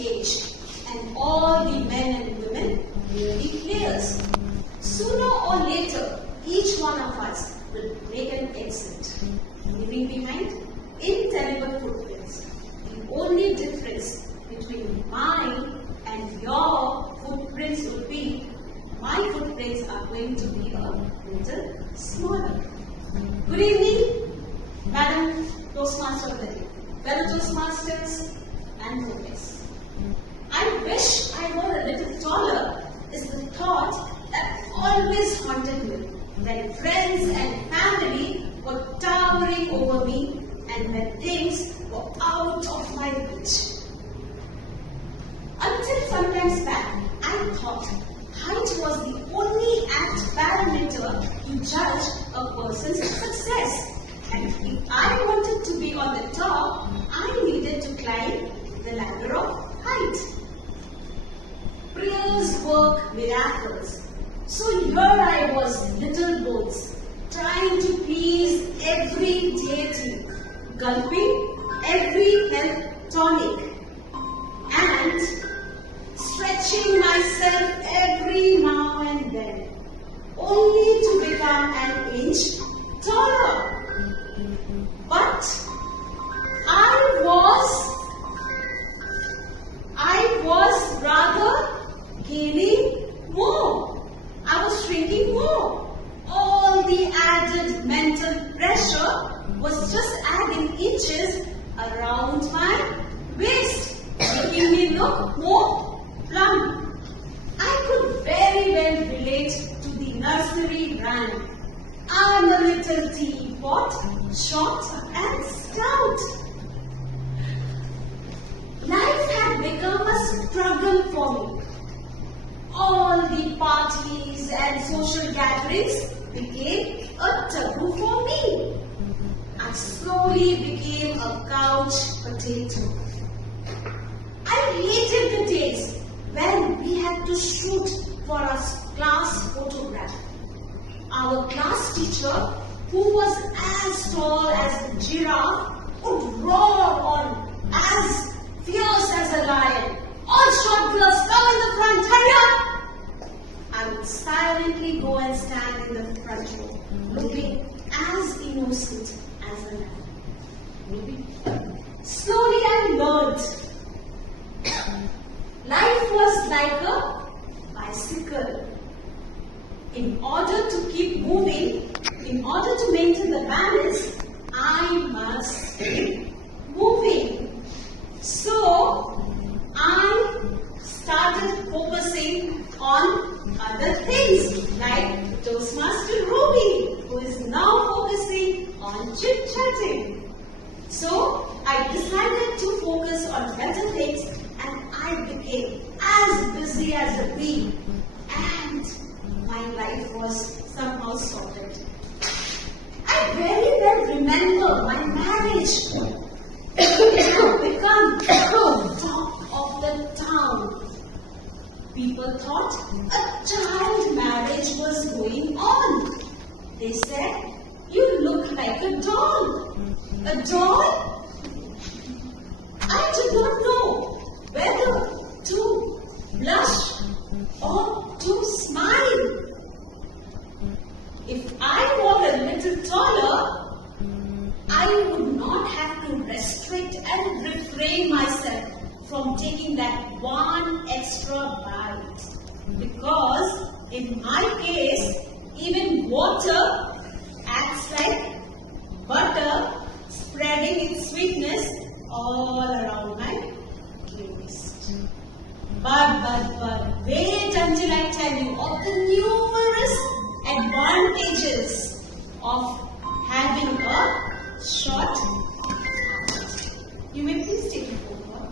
stage, and all the men and women will be players. Sooner or later, each one of us will make an exit, leaving behind indelible footprints. The only difference between mine and your footprints will be, my footprints are going to be a little smaller. Good evening, Madam Toastmaster of the day, fellow Toastmasters and focus. I wish I were a little taller is the thought that always haunted me, when friends and family were towering over me and when things were out of my reach. Until sometimes back, I thought height was the only apt parameter to judge a person's success. And if I wanted to be on the top, I needed to climb the ladder of height. Prayers work miracles. So here I was, little bones, trying to please every deity, gulping every health tonic, and stretching myself every now and then, only to become an inch taller. But I was rather gaining more. I was shrinking more. All the added mental pressure was just adding inches around my waist, making me look more plump. I could very well relate to the nursery rhyme. I'm a little teapot, short and stout. Life had become a struggle for me. All the parties and social gatherings became a taboo for me. I slowly became a couch potato. I hated the days when we had to shoot for our class photograph. Our class teacher, who was as tall as a giraffe, would roar on as fierce as a lion. All short girls, come in the front, hurry up! I would silently go and stand in the front row, looking as innocent as a lamb. Slowly I learned. Life was like a bicycle. In order to keep moving, in order to maintain the balance, I must keep moving. So, I started focusing on other things like Toastmaster Ruby, who is now focusing on chit-chatting. So, I decided to focus on better things and I became as busy as a bee, and my life was somehow sorted. I very well remember my marriage. It had become the talk of the town. People thought a child marriage was going on. They said, "You look like a doll." A doll? I did not know whether to blush or to smile. If I were a little taller, I would not have to restrict and refrain myself from taking that one extra bite. Because in my case, even water acts like butter, spreading its sweetness all around my waist. But wait until I tell you of the numerous advantages of having a short height. You may please take it over.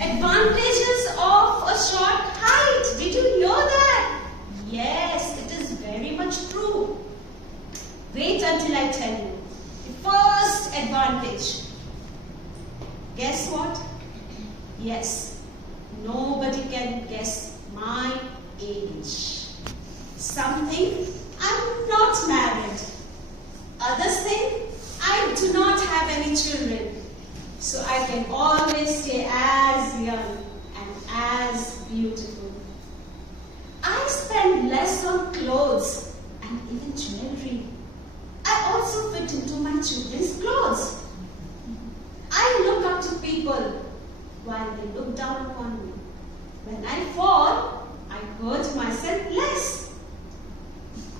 Advantages of a short height. Did you hear that? Yes, it is very much true. Wait until I tell you. The first advantage. Guess what? Yes, nobody can guess my age. Some think I'm not married. Others think I do not have any children. so I can always stay as young and as beautiful. I spend less on clothes and even jewelry. I also fit into my children's clothes. I look up to people while they look down upon me. When I fall, I hurt myself less.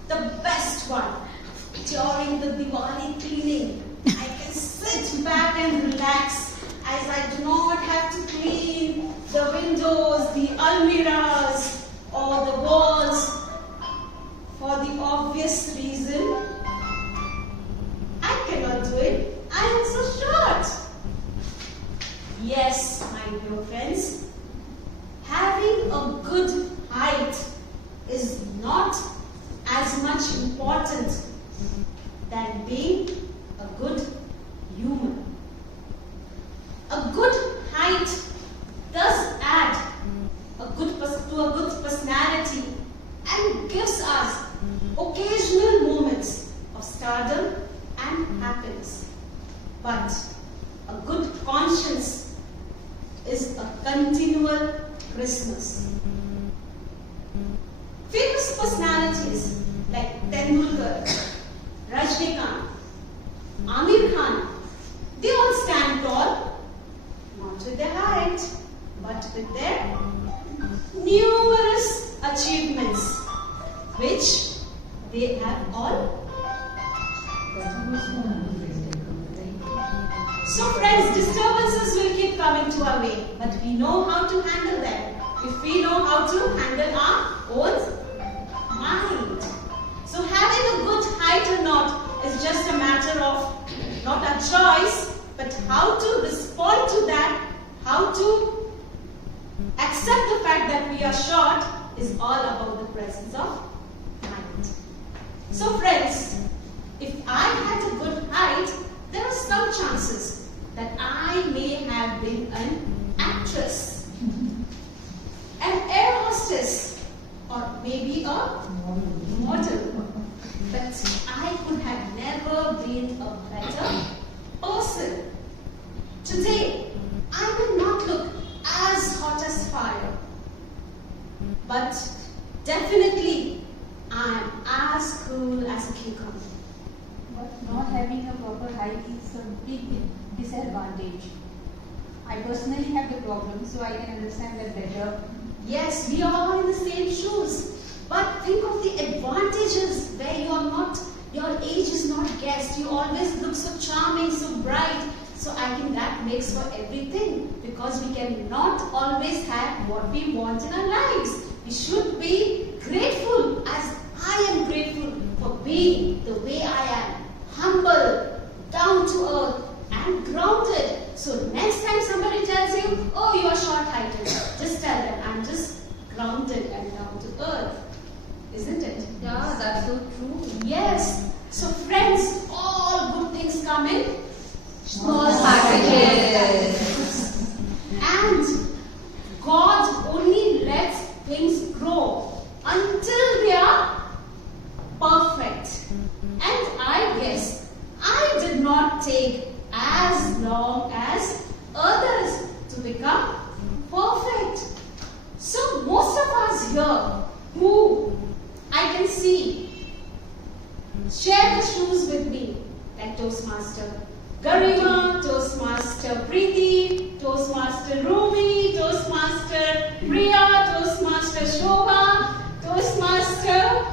The best one, during the Diwali cleaning, I can sit back and relax as I do not have to clean the windows, the almirahs or the walls for the obvious reason I cannot do it. I am so short. Yes, my dear friends, having a good height is not as much important than being a good human. A good height does add to a good personality and gives us occasional moments of stardom and happiness. But a good conscience is a continual Christmas. Famous personalities like Tendulkar, Rajnikant, Amir Khan, they all stand tall, not with their height, but with their numerous achievements, which they have all. So friends, disturbances will keep coming to our way, but we know how to handle them if we know how to handle our own mind. So having a good height or not is just a matter of not a choice, but how to respond to that, how to accept the fact that we are short is all about the presence of mind. So friends, if I had a good height, there are some chances that I may have been an actress, an air hostess, or maybe a model. But I could have never been a better person. Today, I will not look as hot as fire, but definitely I am as cool as a cucumber. But not having a proper height is a big disadvantage. I personally have the problem, so I can understand that better. Yes, we are all in the same shoes. But think of the advantages where your age is not guessed. You always look so charming, so bright. So I think that makes for everything, because we cannot always have what we want in our lives. We should be grateful, as I am grateful for being the way I am. Humble, down to earth and grounded. So next time somebody tells you, oh, you are short-heighted, just tell them, I'm just grounded and down to earth. Isn't it? Yeah, that's so true. Yes. So friends, all good things come in Small packages. And God only lets things grow until they are perfect. And I guess I did not take as long as others to become perfect. So most of us here who I can see share the shoes with me, like Toastmaster Garima, Toastmaster Preeti, Toastmaster Rumi, Toastmaster Priya, Toastmaster Shobha, Toastmaster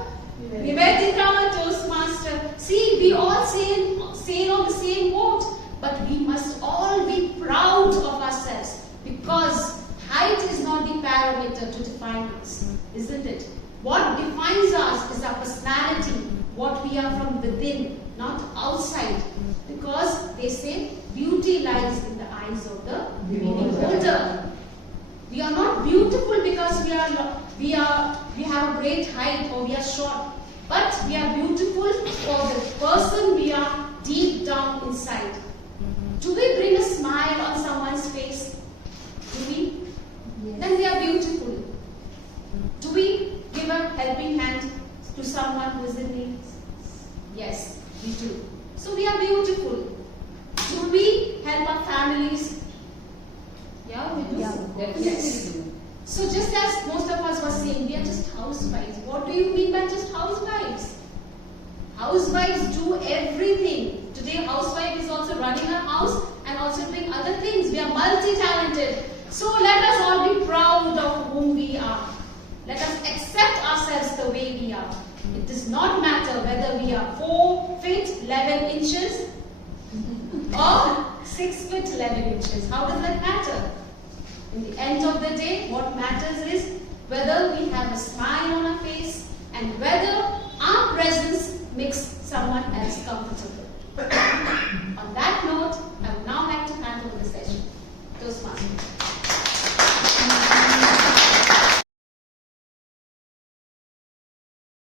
Nivedita, Toastmaster. See, we all sail on the same boat, but we must all be proud of ourselves, because height is not the parameter to define us, isn't it? What defines us is our personality, what we are from within, not outside. Because they say beauty lies in the eyes of the beholder. We are not beautiful because we have a great height or we are short, but we are beautiful for the person we are deep down inside. Do we bring a smile on someone's face? Do we? Yes. Then we are beautiful. Do we give a helping hand to someone who is in need? Yes, we do. So we are beautiful. Do we help our families Yes. So just as most of us were saying, we are just housewives. What do you mean by just housewives? Housewives do everything. Today, housewife is also running a house and also doing other things. We are multi-talented. So let us all be proud of whom we are. Let us accept ourselves the way we are. It does not matter whether we are 4 feet 11 inches or 6 feet 11 inches. How does that matter? In the end of the day, what matters is whether we have a smile on our face and whether our presence makes someone else comfortable.